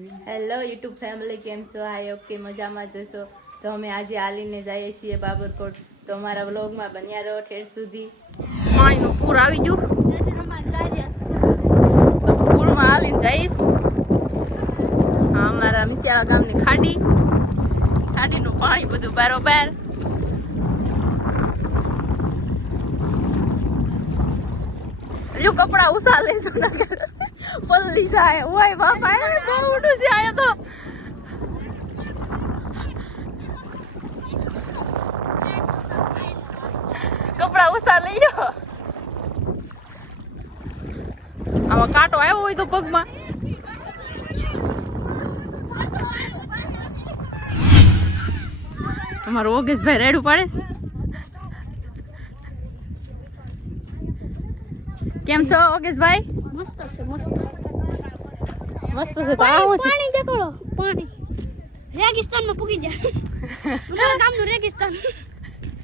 Hello YouTube family કેમ છો? આઈ okay મજામાં જશો તો અમે આજે આલીને જઈએ છીએ બાબરકોટ. તો અમારા વ્લોગમાં બન્યા રહો ઠેર સુધી. પાણીનું પૂર આવી ગયું. તો પૂરમાં હાલીને જઈશ. હા અમારા મિત્યાળા ગામની ખાડી. ખાડીનું પાણી બધું બરોબર. કપડા ઉસાલે નકર. પલ્લી જાય. ઓય બાપા, એ બહુ ઊંડું છે આયા તો. કપડા ઉસા લઈ જાઓ આમાં કાંટો આવ્યો હોય તો પગમાં. તમારો ઓગેશભાઈ રેડું પાડે છે. કેમ છો ઓગેશભાઈ? મસ્ત છે મસ્ત. મસ્ત છે તો આવો છે. પાણી દેખાડો પાણી. રેગિસ્તાનમાં પૂગી જાય અમારા ગામનું રેગિસ્તાન.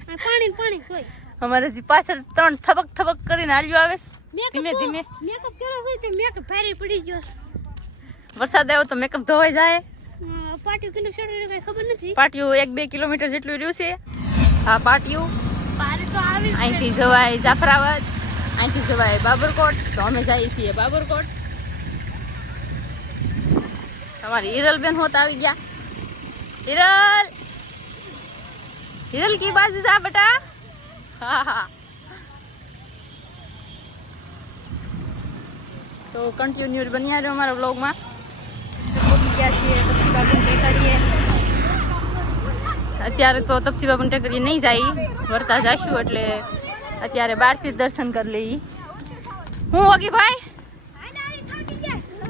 આ પાણી ને પાણી સોય. અમારે જે પાછળ ત્રણ થબક થબક કરીને હાલ્યું આવે છે. મેકઅપ ધીમે ધીમે. મેકઅપ કર્યો હોય તો મેકઅપ ભારે પડી ગયો છે. વરસાદ આવ્યો તો મેકઅપ ધોવાઈ જાય. અ, પાટિયું કિલો શરીર કઈ ખબર નથી. પાટિયું એક બે કિલોમીટર જેટલું રહ્યું છે. આ પાટિયું પારે તો આવી જ અહીંથી જવાય જાફરાબાદ. અહીંથી જવાય બાબરકોટ તો અમે જઈએ છીએ બાબરકોટ તમારી હિરલબેન હોત આવી ગયા હિરલ હિરલ કી બાજુ જા બેટા હા હા તો કન્ટિન્યુ બન્યા રહ્યો અમારા બ્લોગમાં અત્યારે તો તપસી બાબુ ટેકરી નહીં જાય, વરતા જાશું એટલે અત્યારે બહારથી જ દર્શન કરી લઈ હું ઓગી ભાઈ?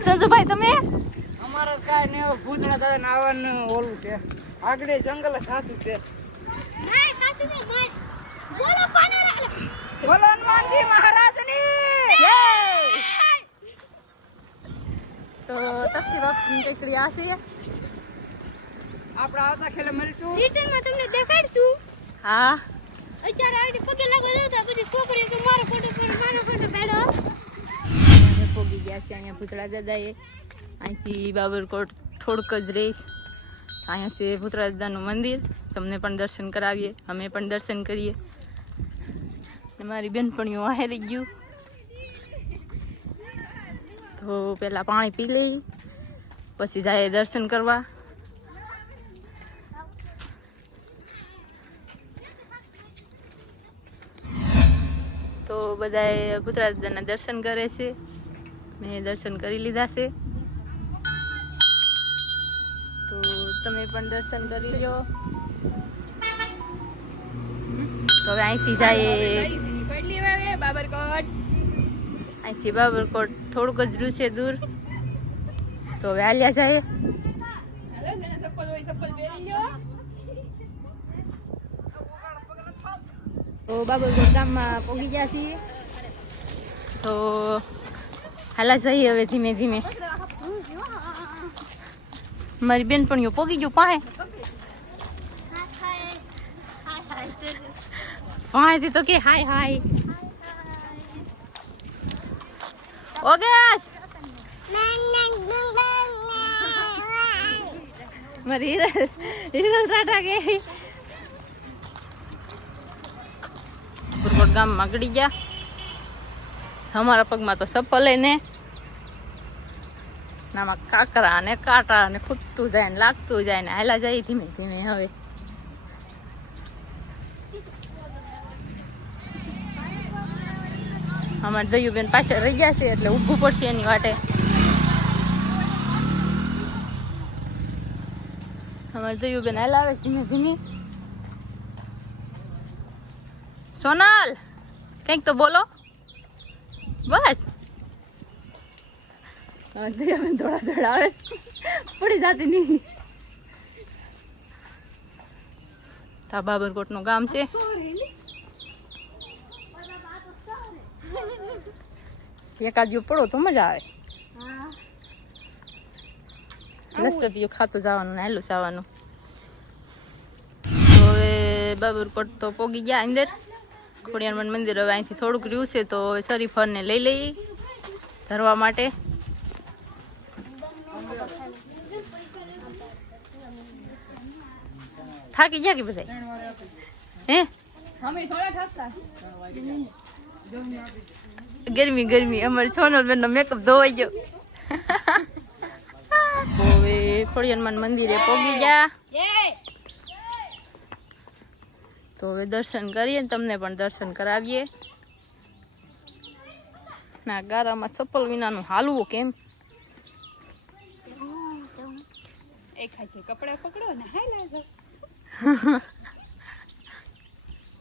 સંજુભાઈ તમે? અમારે કાંઈ નહીં ભૂતના દાદા નાવાનું ઓલું છે. આગળ જંગલ છે. સાસુ ને ભાઈ બોલો હનુમાનજી મહારાજની તો તપસી બાબુની ટેકરી આ છે. આપણે આવતા ખેલે મળીશું. રિટર્ન તમને દેખાડશું. હા. અત્યારે ગયા છે અહીંયા ભૂતળા અહીંથી બાબરકોટ થોડુંક જ રહીશ. અહીંયા છે ભૂતળા મંદિર. તમને પણ દર્શન કરાવીએ. અમે પણ દર્શન કરીએ. મારી બેનપણીઓ હારી ગયું. તો પહેલાં પાણી પી લઈ, પછી જાય દર્શન કરવા. તો બધાએ પુત્રા દાદાના દર્શન કરે છે. મેં દર્શન કરી લીધા છે. તો તમે પણ દર્શન કરી લો. તો હવે અહીંથી જાય અહીંથી બાબરકોટ થોડુંક જ રહ્યું છે દૂર. તો હવે હાલ્યા જાય. તો બાબરકોટ ગામમાં પહોંચી ગયા છીએ. તો હાલા જઈએ હવે ધીમે ધીમે. મારી બેનપણીઓ પોગી ગયું પાસે પાસેથી તો કે હાય હાય. ઓગેસ મારી હિરલ હિરલ ટાટા કે? ગામમાં ગળી ગયા. અમારા પગમાં તો સફલે ને. આમાં કાકરા ને કાંટા ને ખૂટતું જાય ને લાગતું જાય ને હાલા જાય ધીમે ધીમે હવે. અમારે દયુબેન પાછળ રહી ગયા છે એટલે ઊભું પડશે એની વાટે. અમારે દયુબેન હાલ આવે ધીમે ધીમે. સોનાલ! કંઈક તો બોલો. બસ. અમે થોડા થોડા આવે. પડી જતી નહીં. તા બાબરકોટનું ગામ છે. એકાદ પડો તો મજા આવે. લસપીયું ખાતું જવાનું ને હેલું જવાનું. તો હવે બાબરકોટ તો પોગી ગયા અંદર. ખોડિયારમન મંદિર હવે અહીંથી થોડુંક રહ્યું છે તો શરીફરને લઈ લઈએ ધરવા માટે. થાકી ગયા કે બધા હે? ગરમી ગરમી. અમારે સોનલ બેન નો મેકઅપ ધોવાઈ ગયો. હવે મંદિરે પોગી ગયા. તો હવે દર્શન કરીએ ને તમને પણ દર્શન કરાવીએ. ના ગારામાં ચપ્પલ વિનાનું હાલવું કેમ?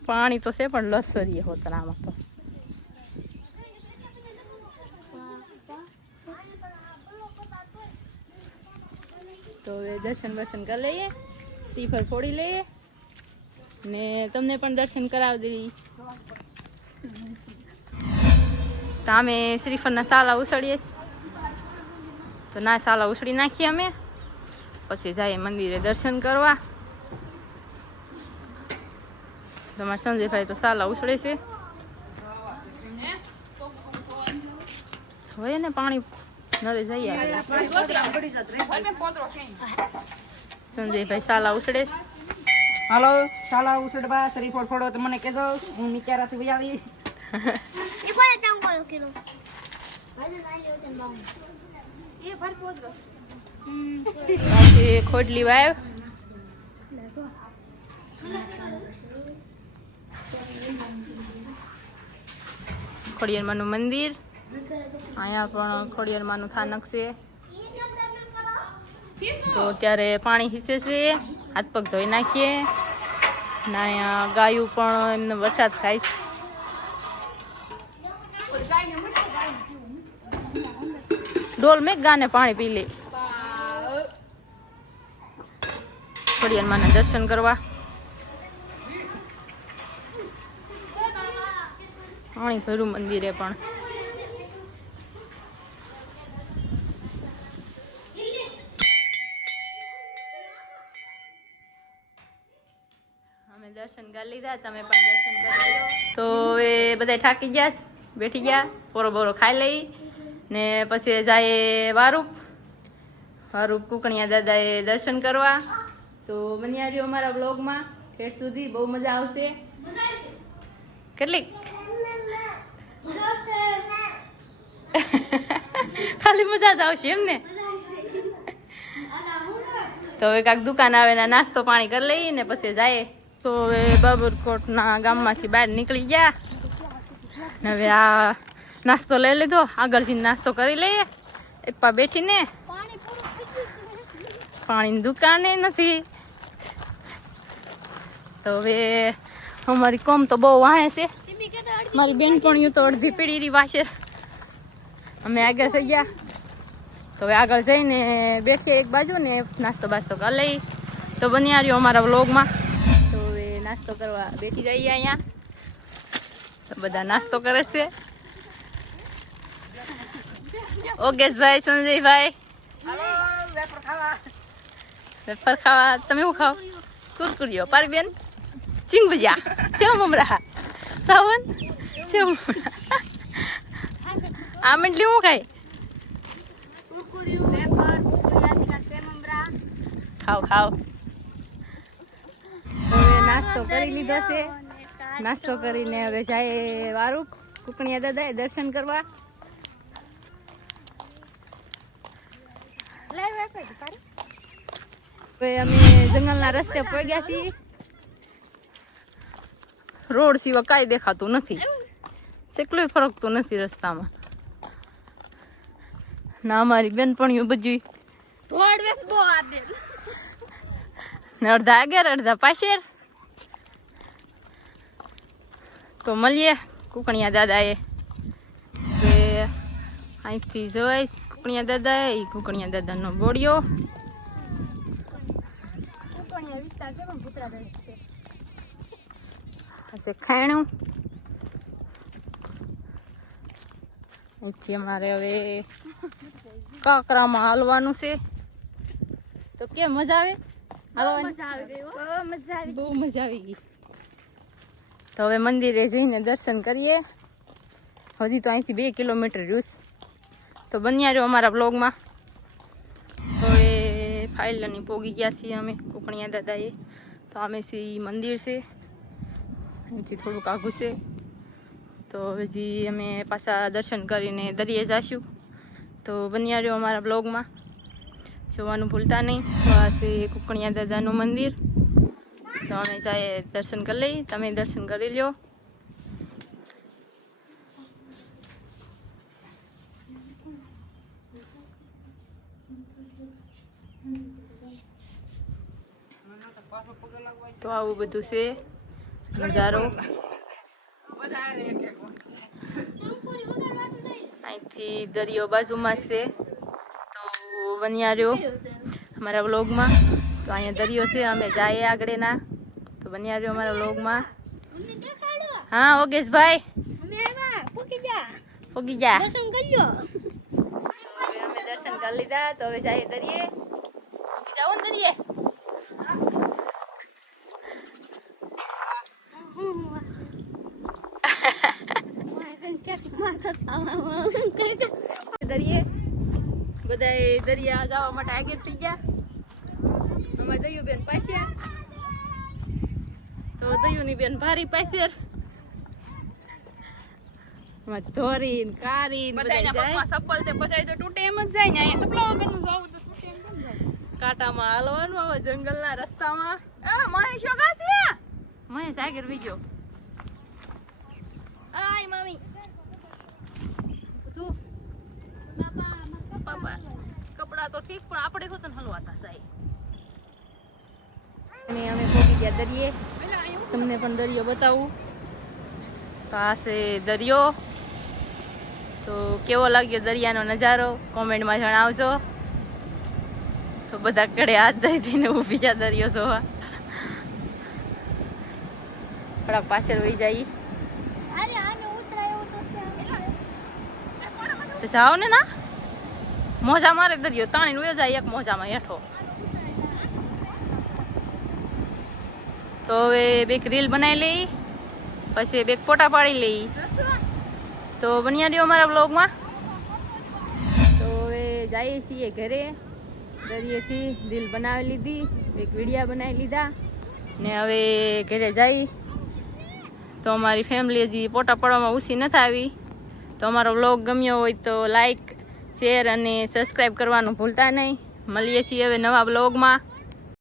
પાણી તો છે પણ લસરીએ હોતરામાં તો. તો હવે દર્શન દર્શન કરી લઈએ શ્રીફળ ફોડી લઈએ. ને તમને પણ દર્શન કરાવી દઈએ તો અમે શ્રીફળના સાલા ઉસળીએ તો ના સાલા ઉસળી નાખીએ અમે. પછી જઈએ મંદિરે દર્શન કરવા. તમારા સંજયભાઈ તો સાલા ઉછળે છે. હોય ને પાણી નરે જઈએ સંજયભાઈ સાલા ઉછળે છે. હાલો સાલા ઉસડવા શરીર ફોડફોડો તો મને કહેજો હું નીચારાથી વહી આવી. ખોટલી કોને તામ કોલો કિલો એ ભર પોદરો પાછી ખોડલી વાવ ખોડિયારમાંનું મંદિર. અહીંયા પણ ખોડિયારમાંનું સ્થાનક છે. તો ત્યારે પાણી હિસે છે. હાથ પગ ધોઈ નાખીએ. ને ગાયું પણ એમને વરસાદ ખાય છે. ડોલ મેં ગાને પાણી પી લે. ખોડિયારમાંના દર્શન કરવા. પાણી ભર્યું મંદિરે પણ અમે દર્શન કરી લીધા, તમે પણ દર્શન કરી તો એ બધા થાકી ગયા બેઠી ગયા, પોરો બોરો ખાઈ લઈ ને પછી જાય વારૂપ. વારૂપ કુકણિયા દાદાએ દર્શન કરવા. તો બન્યા રહ્યો અમારા બ્લોગમાં ફેર સુધી બહુ મજા આવશે. કેટલીક? ખાલી મજા જ આવશે એમ ને? તો હવે કાંક દુકાન આવે ને નાસ્તો પાણી કરી લઈએ ને પછી જાય. તો હવે બાબરકોટના ગામમાંથી બહાર નીકળી ગયા. હવે આ નાસ્તો લઈ લીધો. આગળ જઈને નાસ્તો કરી લઈએ. એક પા બેઠીને. પાણીની દુકાને નથી. તો હવે અમારી કોમ તો બહુ વાહે છે. મારી બેનપણીઓ તો અડધી પીડી રહી વાસે અમે આગળ થઈ ગયા. તો હવે આગળ જઈને બેસીએ એક બાજુ ને નાસ્તો બાસ્તો કરી લઈ તો બન્યા રહ્યો અમારા વ્લોગમાં. નાસ્તો કરવા બેસી જઈએ અહીંયા. બધા નાસ્તો કરે છે. ઓગેશભાઈ સંજયભાઈ. વેફર ખાવા. તમે શું ખાઓ કુરકુરીઓ. પારી બેન ચીંગ ભજીયા સેવ મમરા. સાવન સેવ મમરા. આ મંડલી શું ખાય? ખાઓ વેફર નાસ્તો કરી લીધો છે. નાસ્તો કરીને હવે જાય વારું કુકણીયા દાદા દર્શન કરવા. હવે અમે જંગલના રસ્તે પહોંચ્યા છીએ. રોડ સિવાય કાંઈ દેખાતું નથી. સેકલું ફરકતું નથી રસ્તામાં. ના અમારી બેનપણીઓ બધી. ને અડધા આગળ અડધા પાછળ તો મળીએ કુકણિયા દાદાએ. કે અહીંથી જોઈશ કુકણિયા દાદાએ એ કુકણિયા દાદાનો બોડિયો હશે ખાણું અહીંથી અમારે હવે કાકરામાં હાલવાનું છે. તો કેમ મજા આવે? હાલવાની? મજા આવી ગઈ મજા આવી બહુ મજા આવી ગઈ. તો હવે મંદિરે જઈને દર્શન કરીએ. હજી તો અહીંથી બે કિલોમીટર રહ્યું તો બન્યા રહ્યો અમારા બ્લોગમાં એ ફાઇલની પોગી ગયા છીએ અમે કોકણિયા દાદાએ. તો અમે સી મંદિર છે. અહીંથી થોડુંક આઘું છે. તો હજી અમે પાછા દર્શન કરીને દરિયે જઈશું તો બન્યા રહ્યો અમારા બ્લોગમાં જોવાનું ભૂલતા નહીં. તો આ છે કુકણિયા દાદાનું મંદિર. તો અમે જાય દર્શન કરી લઈ તમે દર્શન કરી લ્યો. તો આવું બધું છે. નજારો. અહીંથી દરિયો બાજુમાં છે. તો બન્યા રહ્યો અમારા વ્લોગમાં. તો અહીંયા દરિયો છે. અમે જઈએ આગળના. તો બન્યા રહ્યો અમારા વ્લોગમાં હા ઓગેશભાઈ આવ્યા જા. ઓગી જા. દર્શન હવે અમે દર્શન કરી લીધા તો હવે જઈએ દરિયે. ઓગી જાઓ ને દરિયે. દરિયે. બધાય દરિયા જવા માટે આગળ થઈ ગયા. અમારે દયું બેન પાછળ તો દયુની બેન ભારી પાછળ ધોરીન કારીન ને કારી બધાય જાય. સપલ તે બધાય તો તૂટે એમ જ જાય ને અહીંયા સપલા વગરનું જાવું તો તૂટે એમ જાય. કાંટામાં હાલવાનું આવે જંગલના રસ્તામાં. આ મહેશ મહેશ આગળ વી ગયો. આય મમ્મી શું? પાપા કપડા તો ઠીક પણ આપણે હોત ને હલવાતા સાહેબ. અને અમે પહોંચી ગયા દરિયે. તમને પણ દરિયો બતાવું. પાસે દરિયો. તો કેવો લાગ્યો દરિયાનો નજારો? કોમેન્ટમાં જણાવજો. તો બધા કડે હાથ દઈ દઈને ઊભી જા દરિયો જોવા. થોડાક પાછળ વહી છે જાઓ ને ના. મોજા મારે દરિયો. તાણી વયો જાય એક મોજામાં હેઠો. તો હવે બેક રીલ બનાવી લઈ, પછી બેક ફોટા પાડી લઈ. તો બન્યા રહ્યો અમારા બ્લોગમાં તો હવે જઈએ છીએ ઘરે. દરિયેથી રીલ બનાવી લીધી, એક વિડીયા બનાવી લીધા. ને હવે ઘરે જઈ. તો અમારી ફેમિલી હજી ફોટા પાડવામાં ઓછી નથી આવી. તો અમારો વ્લોગ ગમ્યો હોય તો લાઈક શેર અને સબસ્ક્રાઈબ કરવાનું ભૂલતા નહીં. મળીએ છીએ હવે નવા બ્લોગમાં